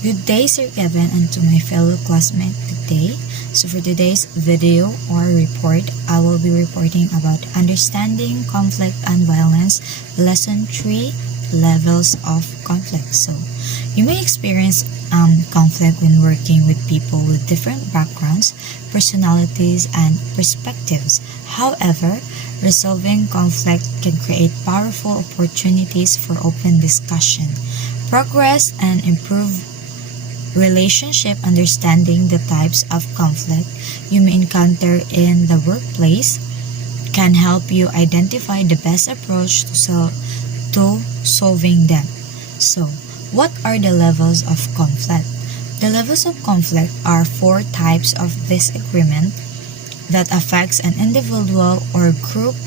Good day, Sir Kevin, and to my fellow classmate. Good day. So for today's video or report, I will be reporting about understanding conflict and violence, lesson 3, levels of conflict. So you may experience conflict when working with people with different backgrounds, personalities, and perspectives. However, resolving conflict can create powerful opportunities for open discussion, progress, and improve relationship. Understanding the types of conflict you may encounter in the workplace can help you identify the best approach to solving them. So, what are the levels of conflict? The levels of conflict are 4 types of disagreement that affects an individual or group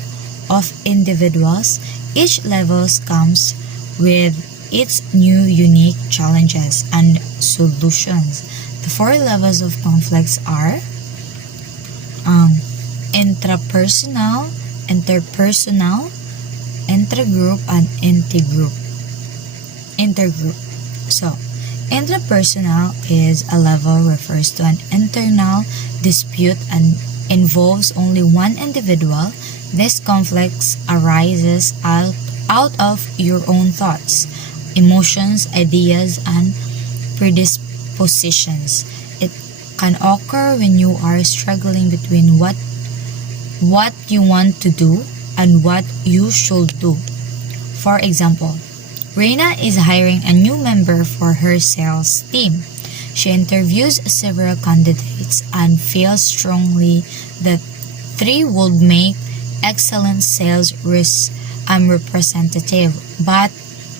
of individuals. Each level comes with its new unique challenges and solutions. The 4 levels of conflicts are intrapersonal, interpersonal, intergroup, and intergroup. So, intrapersonal is a level refers to an internal dispute and involves only one individual. This conflict arises out of your own thoughts, emotions, ideas, and predispositions. It can occur when you are struggling between what you want to do and what you should do. For example, Reina is hiring a new member for her sales team. She interviews several candidates and feels strongly that 3 would make excellent sales representative, but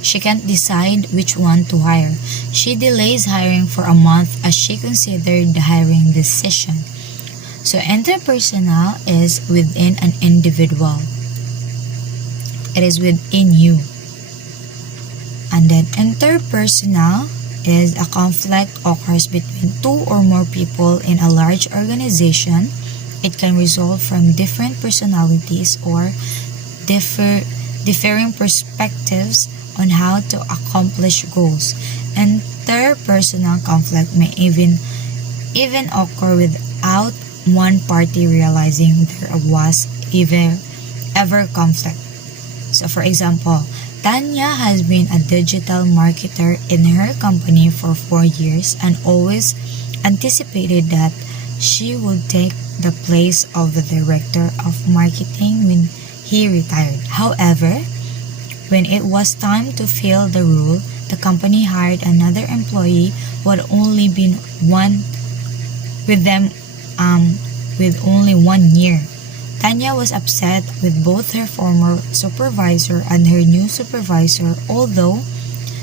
she can't decide which one to hire. She delays hiring for a month as she considered the hiring decision. So interpersonal is within an individual. It is within you. And then interpersonal is a conflict occurs between 2 or more people in a large organization. It can result from different personalities or differing perspectives on how to accomplish goals. Interpersonal conflict may even occur without one party realizing there was ever conflict. So for example, Tanya has been a digital marketer in her company for 4 years and always anticipated that she would take the place of the director of marketing when he retired. However, when it was time to fill the role, the company hired another employee who had only been with only 1 year. Tanya was upset with both her former supervisor and her new supervisor, although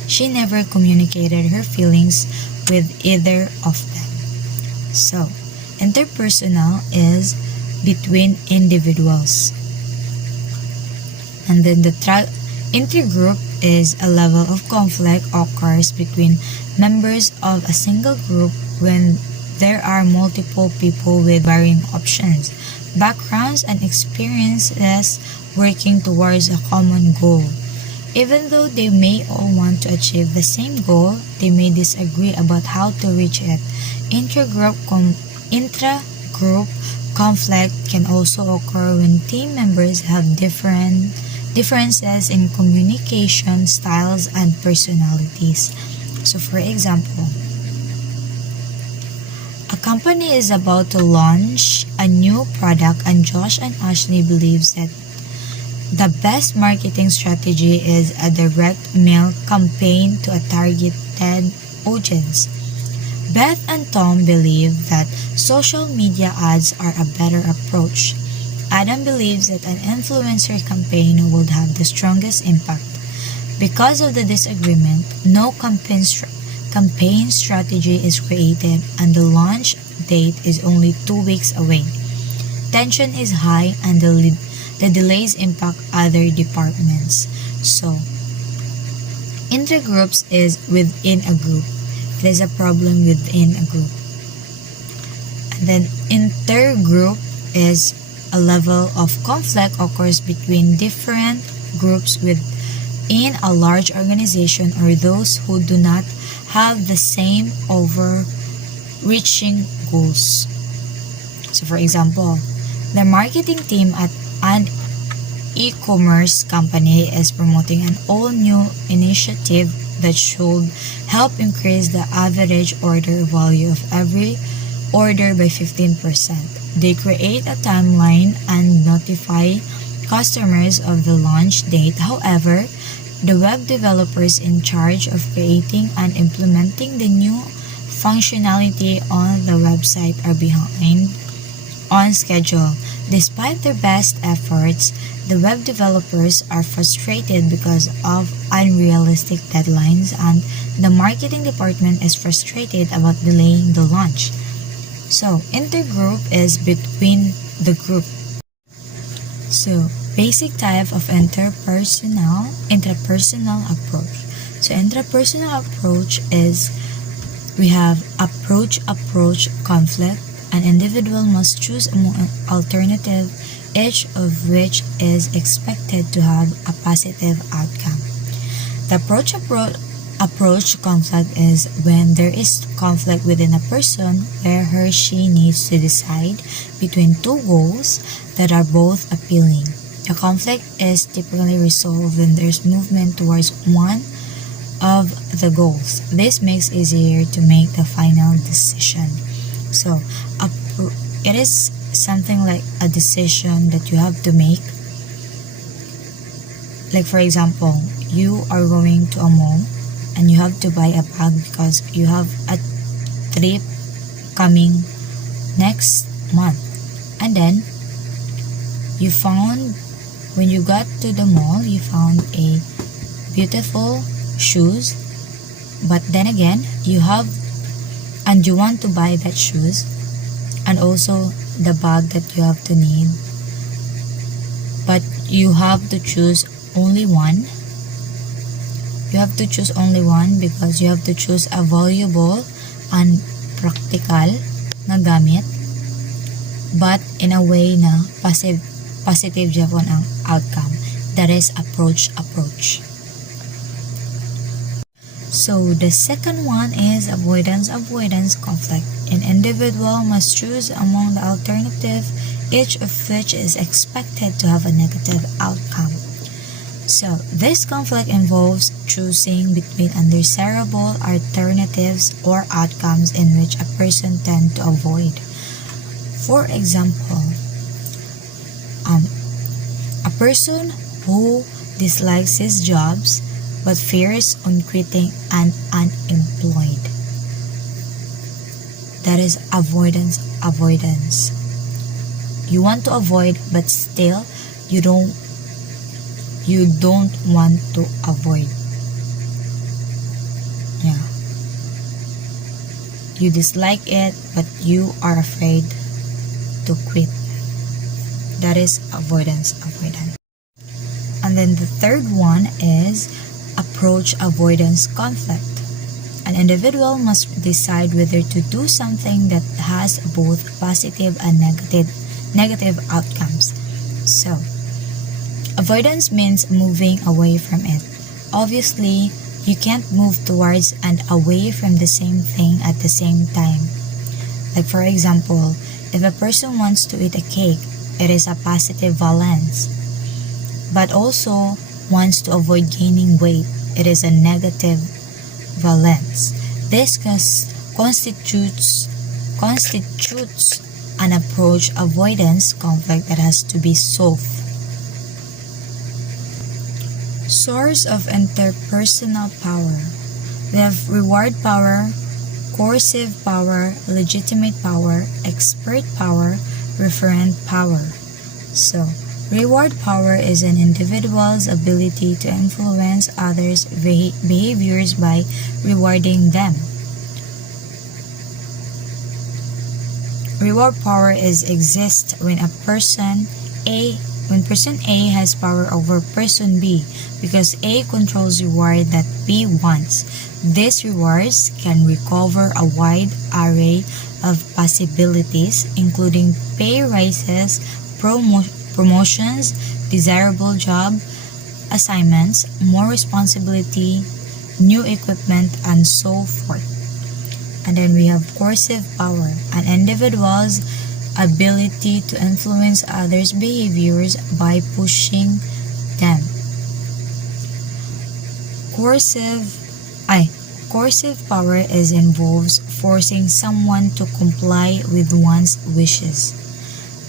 she never communicated her feelings with either of them. So, interpersonal is between individuals. And then the intergroup is a level of conflict occurs between members of a single group when there are multiple people with varying options, backgrounds, and experiences working towards a common goal. Even though they may all want to achieve the same goal, they may disagree about how to reach it. Intragroup conflict can also occur when team members have differences in communication styles and personalities. So for example, a company is about to launch a new product and Josh and Ashley believes that the best marketing strategy is a direct mail campaign to a targeted audience. Beth and Tom believe that social media ads are a better approach. Adam believes that an influencer campaign would have the strongest impact. Because of the disagreement, no campaign strategy is created and the launch date is only 2 weeks away. Tension is high and the delays impact other departments. So, intergroups is within a group. It is a problem within a group. And then intergroup is a level of conflict occurs between different groups within a large organization or those who do not have the same overreaching goals. So for example, the marketing team at an e-commerce company is promoting an all-new initiative that should help increase the average order value of every order by 15%. They create a timeline and notify customers of the launch date. However, the web developers in charge of creating and implementing the new functionality on the website are behind on schedule. Despite their best efforts, the web developers are frustrated because of unrealistic deadlines, and the marketing department is frustrated about delaying the launch. So, intergroup is between the group. So, basic type of interpersonal approach. So, interpersonal approach is we have approach conflict. An individual must choose among alternative, each of which is expected to have a positive outcome. The approach conflict is when there is conflict within a person where he or she needs to decide between two goals that are both appealing. The conflict is typically resolved when there's movement towards one of the goals. This makes it easier to make the final decision. So, it is something like a decision that you have to make. Like for example, you are going to a mall and you have to buy a bag because you have a trip coming next month. And then, when you got to the mall, you found a beautiful shoes. But then again, you want to buy that shoes and also the bag that you have to need, but you have to choose only one. Because you have to choose a valuable and practical na gamit, but in a way na positive Japon ang outcome. That is approach. So the second one is avoidance conflict. An individual must choose among the alternative, each of which is expected to have a negative outcome. So this conflict involves choosing between undesirable alternatives or outcomes in which a person tends to avoid. For example, a person who dislikes his jobs but fears on quitting and unemployed. That is avoidance. You want to avoid, but still you don't want to avoid. Yeah. You dislike it, but you are afraid to quit. That is avoidance. And then the third one is approach avoidance conflict. An individual must decide whether to do something that has both positive and negative outcomes. So, avoidance means moving away from it. Obviously, you can't move towards and away from the same thing at the same time. Like for example, if a person wants to eat a cake, it is a positive valence. But also wants to avoid gaining weight, it is a negative valence. This constitutes an approach avoidance conflict that has to be solved. Source of interpersonal power. We have reward power, coercive power, legitimate power, expert power, referent power. So, reward power is an individual's ability to influence others' behaviors by rewarding them. Reward power exists when person A has power over person B because A controls reward that B wants. These rewards can recover a wide array of possibilities, including pay rises, promotions, desirable job assignments, more responsibility, new equipment, and so forth. And then we have coercive power, an individual's ability to influence others' behaviors by pushing them. Coercive power involves forcing someone to comply with one's wishes.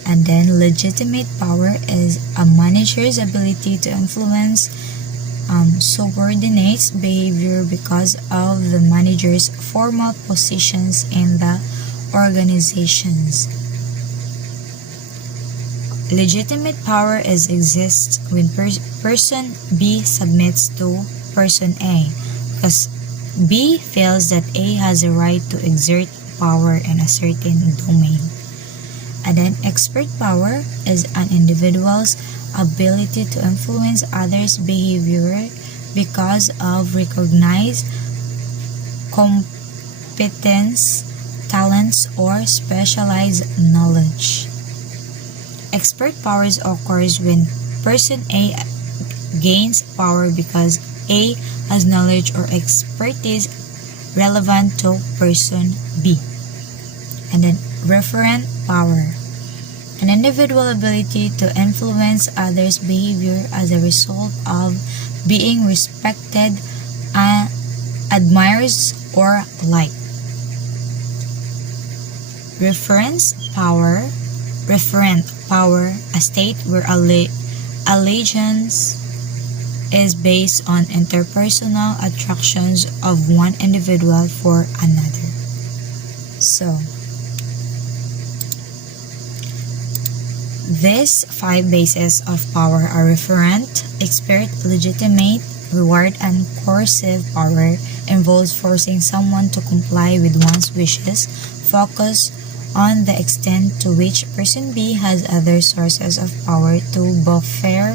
And then legitimate power is a manager's ability to influence subordinates' behavior because of the manager's formal positions in the organizations. Legitimate power exists when person B submits to person A because B feels that A has a right to exert power in a certain domain. And then expert power is an individual's ability to influence others' behavior because of recognized competence, talents, or specialized knowledge. Expert powers occurs when person A gains power because A has knowledge or expertise relevant to person B. And then referent power, an individual ability to influence others' behavior as a result of being respected, admires, or liked. Referent power, a state where allegiance is based on interpersonal attractions of one individual for another. So, these 5 bases of power are referent, expert, legitimate, reward, and coercive power. Involves forcing someone to comply with one's wishes. Focus on the extent to which person B has other sources of power to buffer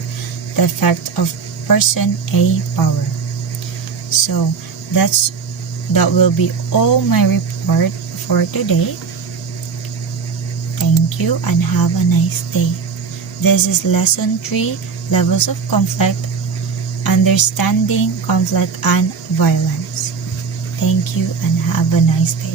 the effect of person A power. So that will be all my report for today. Thank you and have a nice day. This is lesson 3, levels of conflict, understanding conflict and violence. Thank you and have a nice day.